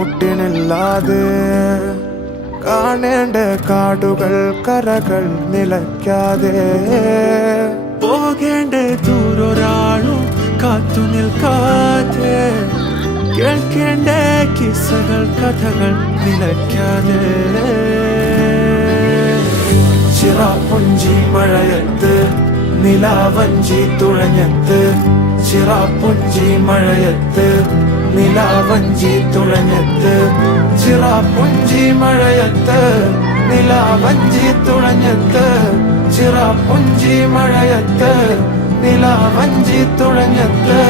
കുട്ടിനില്ലാതെ കാണേണ്ട കാടുകൾ കരകൾ നിലയ്ക്കാതെ പോകേണ്ട ദൂരൊരാളും കാത്തു നിൽക്കാതെ കേൾക്കേണ്ട കിസ്സകൾ കഥകൾ നിലയ്ക്കാതെ ചിറാപ്പുഞ്ചി മഴയത്ത് നിലാവഞ്ചി തുഴഞ്ഞത്ത് ചിറാപ്പുഞ്ചി മഴയത്ത് നിലാവഞ്ചി തുഴഞ്ഞത്ത് ചിറാപ്പുഞ്ചി മഴയത്ത് നിലാവഞ്ചി തുഴഞ്ഞത്ത് ചിറാപ്പുഞ്ചി മഴയത്ത് നിലാവഞ്ചി തുഴഞ്ഞത്ത്